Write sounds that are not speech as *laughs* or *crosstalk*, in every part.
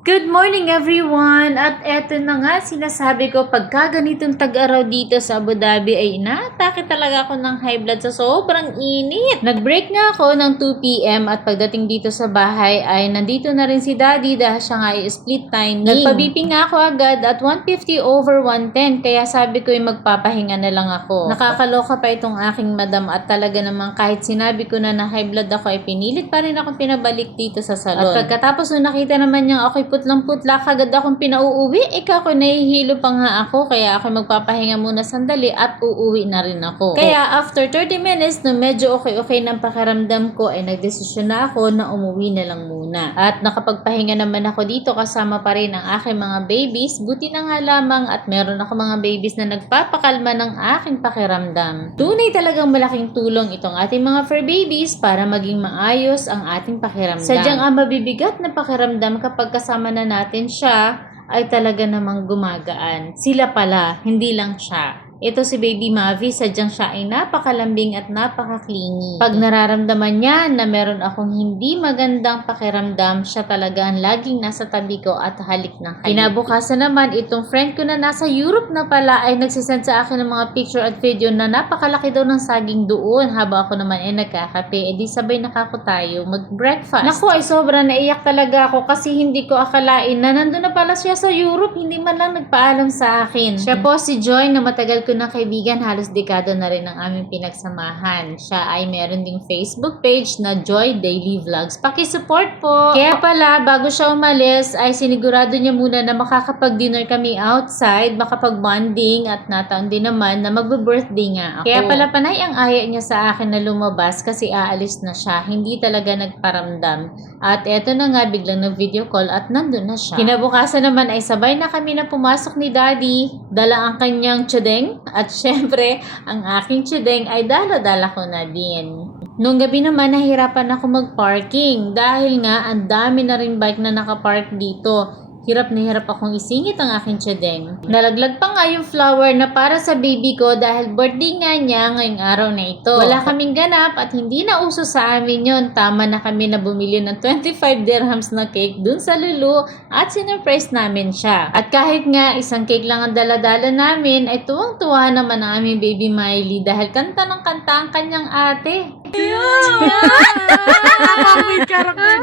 Good morning everyone! At eto na nga, sinasabi ko pagka ganitong tag-araw dito sa Abu Dhabi ay inaatake talaga ako ng high blood sa sobrang init. Nag-break nga ako ng 2pm at pagdating dito sa bahay ay nandito na rin si daddy dahil siya nga ay split timing. Nagpa-BP nga ako agad at 150 over 110 kaya sabi ko ay magpapahinga na lang ako. Nakakaloka pa itong aking madam at talaga namang kahit sinabi ko na na high blood ako ay pinilit pa rin akong pinabalik dito sa salon. At pagkatapos nung nakita naman niya ako'y putlang-putla, kagad akong pinauuwi. Ika ko nahihilo pa nga ako, kaya ako magpapahinga muna sandali at uuwi na rin ako. Kaya after 30 minutes, no medyo okay-okay ng pakiramdam ko, ay nagdesisyon na ako na umuwi na lang muna. At nakapagpahinga naman ako dito kasama pa rin ang aking mga babies. Buti na nga lamang at meron ako mga babies na nagpapakalma ng aking pakiramdam. Tunay talagang malaking tulong itong ating mga fur babies para maging maayos ang ating pakiramdam. Sadyang ang mabibigat na pakiramdam kapag kasama na natin siya ay talaga namang gumagaan. Sila pala, hindi lang siya. Ito si Baby Mavi, sadyang siya ay napakalambing at napaka-clingy. Pag nararamdaman niya na meron akong hindi magandang pakiramdam, siya talaga ang laging nasa tabi ko at halik ng halik. Kinabukasan naman, itong friend ko na nasa Europe na pala ay nagsisend sa akin ng mga picture at video na napakalaki daw ng saging doon habang ako naman ay nagkakape. E di sabay nakako tayo mag-breakfast. Naku, ay sobra naiyak talaga ako kasi hindi ko akalain na nandun na pala siya sa Europe. Hindi man lang nagpaalam sa akin. Siya po si Joy na matagal ko na kaibigan, halos dekada na rin ang aming pinagsamahan. Siya ay meron ding Facebook page na Joy Daily Vlogs. Pakisupport po! Kaya pala, bago siya umalis, ay sinigurado niya muna na makakapag-dinner kami outside, makapag-bonding, at nataon din naman na magbe-birthday nga ako. Kaya pala panay ang aya niya sa akin na lumabas kasi aalis na siya. Hindi talaga nagparamdam. At eto na nga, biglang nag-video call at nandun na siya. Kinabukasan naman ay sabay na kami na pumasok ni Daddy. Dala ang kanyang tsadeng. At syempre, ang aking tsadeng ay dala-dala ko na din. Noong gabi naman, nahirapan ako mag-parking dahil nga ang dami na rin bike na nakapark dito. Hirap na hirap akong isingit ang aking tsadeng. Nalaglag pa nga yung flower na para sa baby ko dahil birthday nga niya ngayong araw na ito. Wala kaming ganap at hindi na uso sa amin yon. Tama na kami na bumili ng 25 dirhams na cake dun sa Lulu at sinurprise namin siya. At kahit nga isang cake lang ang daladala namin, ay tuwang-tuwa naman ang aming baby Miley dahil kanta ng kanta ang kanyang ate. *laughs*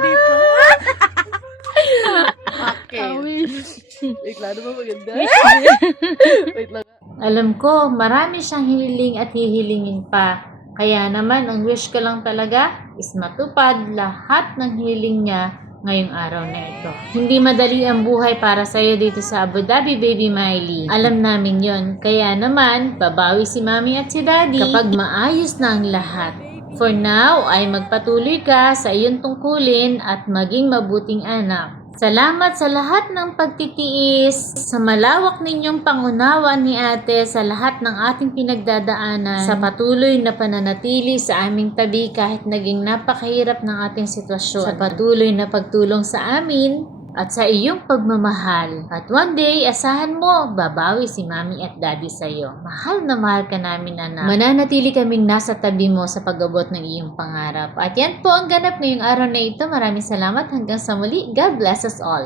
Dito. Okay. Wait lang, ano ba maganda? *laughs* Wait lang. Alam ko, marami siyang hiling at hihilingin pa. Kaya naman, ang wish ko lang talaga is matupad lahat ng hiling niya ngayong araw na ito. Hindi madali ang buhay para sa iyo dito sa Abu Dhabi, Baby Miley. Alam namin yon. Kaya naman, babawi si Mami at si Daddy kapag maayos na ang lahat. For now, ay magpatuloy ka sa iyong tungkulin at maging mabuting anak. Salamat sa lahat ng pagtitiis, sa malawak ninyong pangunawa ni ate sa lahat ng ating pinagdadaanan, sa patuloy na pananatili sa aming tabi kahit naging napakahirap ng ating sitwasyon, sa patuloy na pagtulong sa amin, at sa iyong pagmamahal. At one day, asahan mo, babawi si mami at daddy sa iyo. Mahal na mahal ka namin, anak. Mananatili kaming nasa tabi mo sa pag-abot ng iyong pangarap. At yan po ang ganap ngayong araw na ito. Maraming salamat hanggang sa muli. God bless us all.